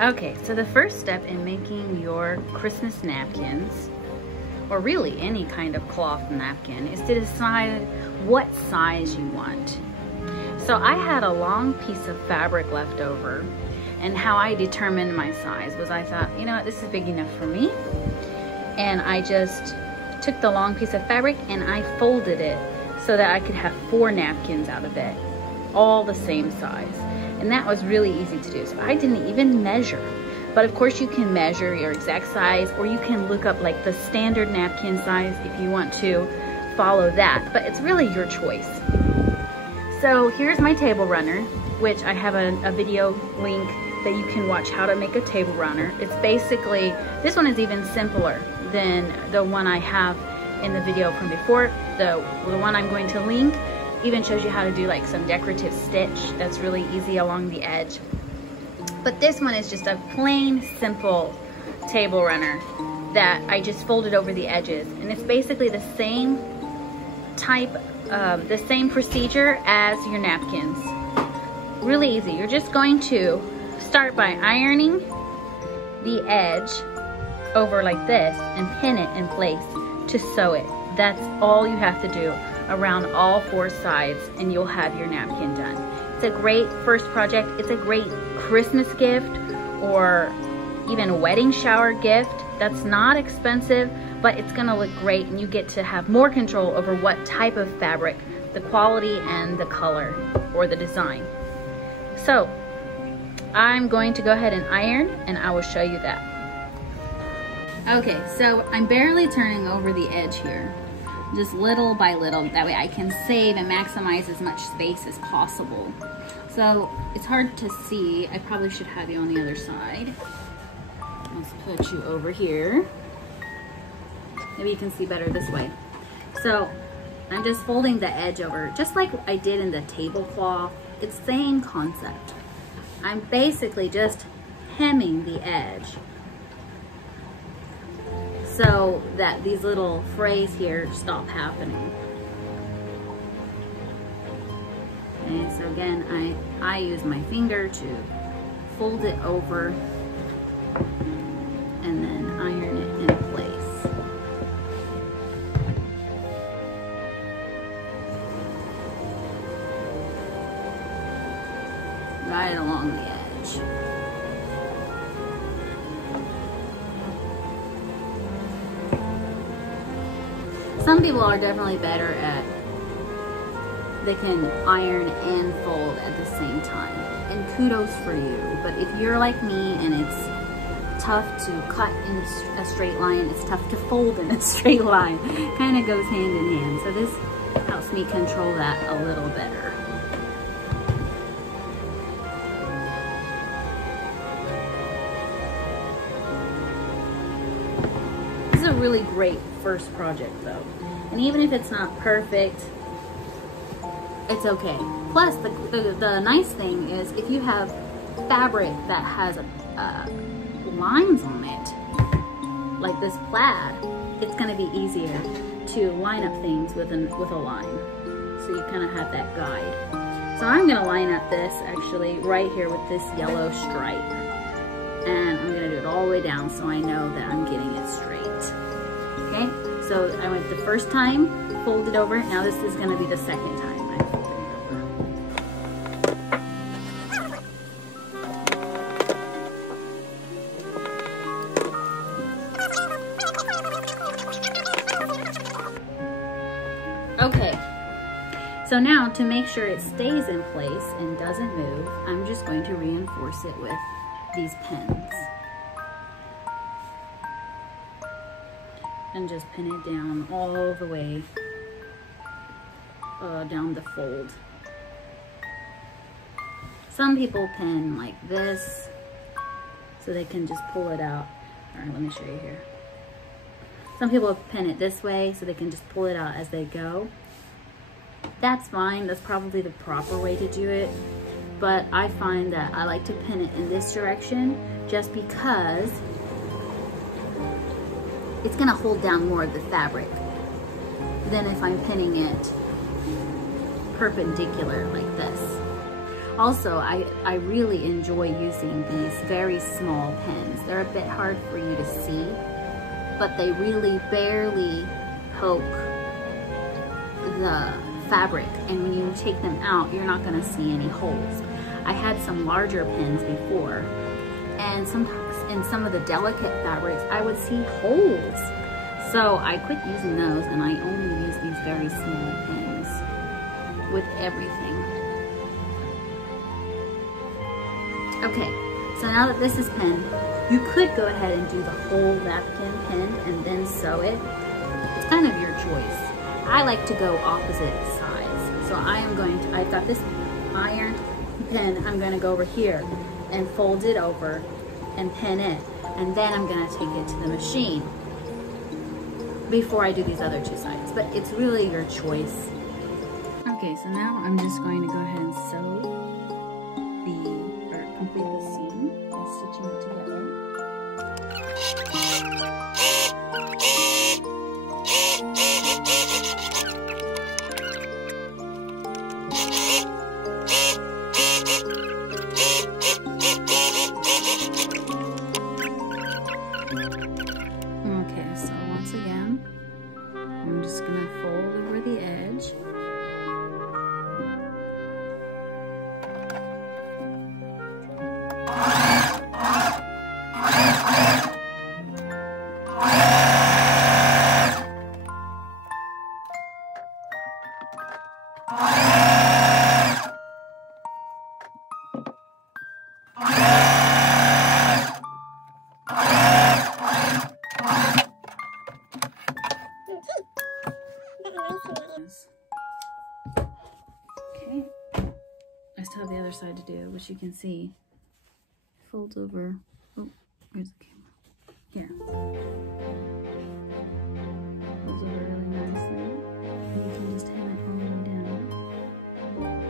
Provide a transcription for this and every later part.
Okay, so the first step in making your Christmas napkins, or really any kind of cloth napkin, is to decide what size you want. So I had a long piece of fabric left over, and how I determined my size was I thought, you know what, this is big enough for me. And I just took the long piece of fabric and I folded it so that I could have 4 napkins out of it, all the same size. And that was really easy to do. So I didn't even measure. But of course you can measure your exact size, or you can look up like the standard napkin size if you want to follow that. But it's really your choice. So here's my table runner, which I have a video link that you can watch how to make a table runner. It's basically, this one is even simpler than the one I have in the video from before. The one I'm going to link even shows you how to do like some decorative stitch that's really easy along the edge. But this one is just a plain, simple table runner that I just folded over the edges. And it's basically the same type, the same procedure as your napkins. Really easy. You're just going to start by ironing the edge over like this and pin it in place to sew it. That's all you have to do around all 4 sides, and you'll have your napkin done. It's a great first project. It's a great Christmas gift or even a wedding shower gift. That's not expensive, but it's gonna look great, and you get to have more control over what type of fabric, the quality and the color or the design. So I'm going to go ahead and iron, and I will show you that. Okay, so I'm barely turning over the edge here, just little by little. That way I can save and maximize as much space as possible. So it's hard to see. I probably should have you on the other side. Let's put you over here. Maybe you can see better this way. So I'm just folding the edge over, just like I did in the tablecloth. It's the same concept. I'm basically just hemming the edge so that these little frays here stop happening. And so again, I use my finger to fold it over and then iron it in place. Right along the edge. Some people are definitely better at, they can iron and fold at the same time, and kudos for you. But if you're like me and it's tough to cut in a straight line, it's tough to fold in a straight line. Kind of goes hand in hand. So this helps me control that a little better. This is a really great first project though. And even if it's not perfect, it's okay. Plus, the nice thing is if you have fabric that has lines on it, like this plaid, it's gonna be easier to line up things with a line. So you kind of have that guide. So I'm gonna line up this actually right here with this yellow stripe. And I'm gonna do it all the way down so I know that I'm getting it straight. Okay, so I went the first time, folded over. Now this is gonna be the second time I folded it over. Okay, so now to make sure it stays in place and doesn't move, I'm just going to reinforce it with these pins. And just pin it down all the way down the fold. Some people pin like this so they can just pull it out. All right, let me show you here. Some people pin it this way so they can just pull it out as they go. That's fine. That's probably the proper way to do it. But I find that I like to pin it in this direction just because it's gonna hold down more of the fabric than if I'm pinning it perpendicular like this. Also, I really enjoy using these very small pens. They're a bit hard for you to see, but they really barely poke the fabric, and when you take them out, you're not gonna see any holes. I had some larger pens before, and sometimes in some of the delicate fabrics, I would see holes. So I quit using those, and I only use these very small pens with everything. Okay, so now that this is pinned, you could go ahead and do the whole napkin pinned and then sew it. It's kind of your choice. I like to go opposite sides. So I've got this iron pin, I'm gonna go over here and fold it over and pin it. And then I'm gonna take it to the machine before I do these other two sides. But it's really your choice. Okay, so now I'm just going to go ahead and sew complete the seam and stitching it together. Okay, so once again, I'm just gonna fold over the edge. Okay, I still have the other side to do, which you can see folds over. Oh, where's the camera? Here. Folds over really nicely, and you can just hem it all the way down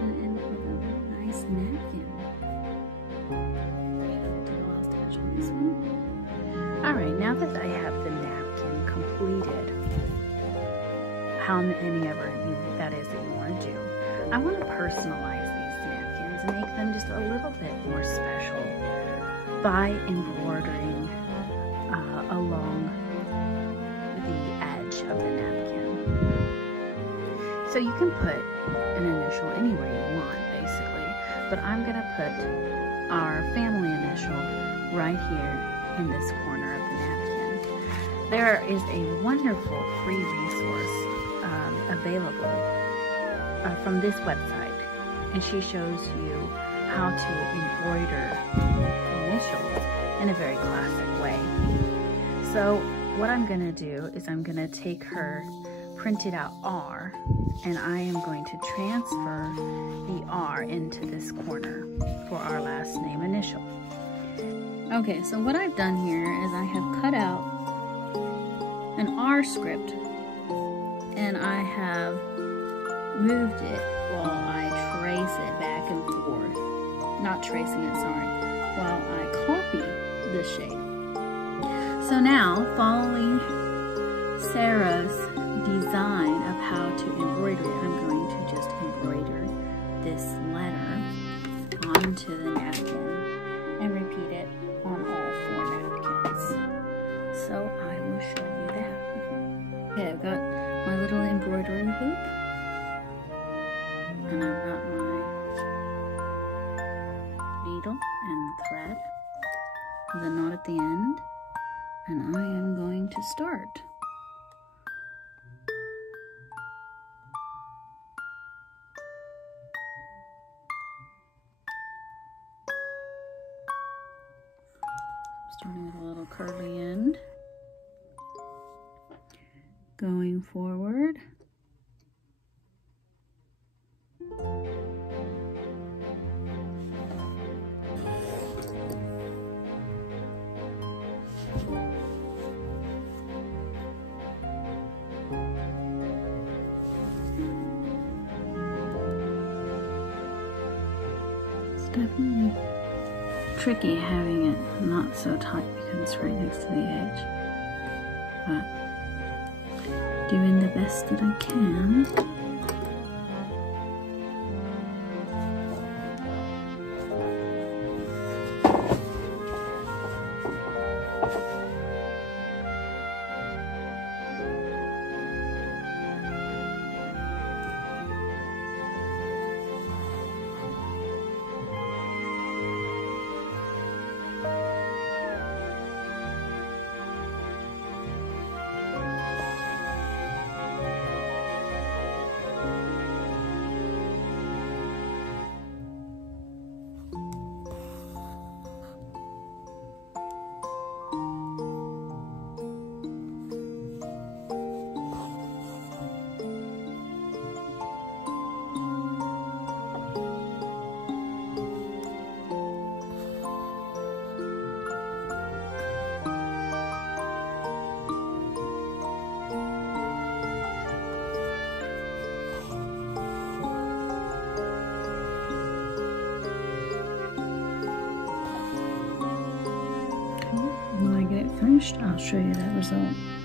and end up with a nice napkin. Do the last edge on this one. All right, now that I have the napkin completed, how many ever that is that you want to do, I want to personalize these napkins and make them just a little bit more special by embroidering along the edge of the napkin. So you can put an initial anywhere you want, basically, but I'm going to put our family initial right here in this corner of the napkin. There is a wonderful free resource available from this website, and she shows you how to embroider initials in a very classic way. So what I'm going to do is I'm going to take her printed out R, and I am going to transfer the R into this corner for our last name initial. Okay, so what I've done here is I have cut out an R script, and I have moved it while I trace it back and forth. Not tracing it, sorry. While I copy the shape. So now, following Sarah's design of how to embroider it, I'm going to just embroider this letter onto the napkin and repeat it on all 4 napkins. So I will show you that. Okay, I've got my little embroidery hoop, and I've got my needle and thread with a knot at the end, and I am going to start. Starting with a little curly end, going forward. It's definitely tricky having it not so tight because it's right next to the edge, but doing the best that I can. finished, I'll show you that result.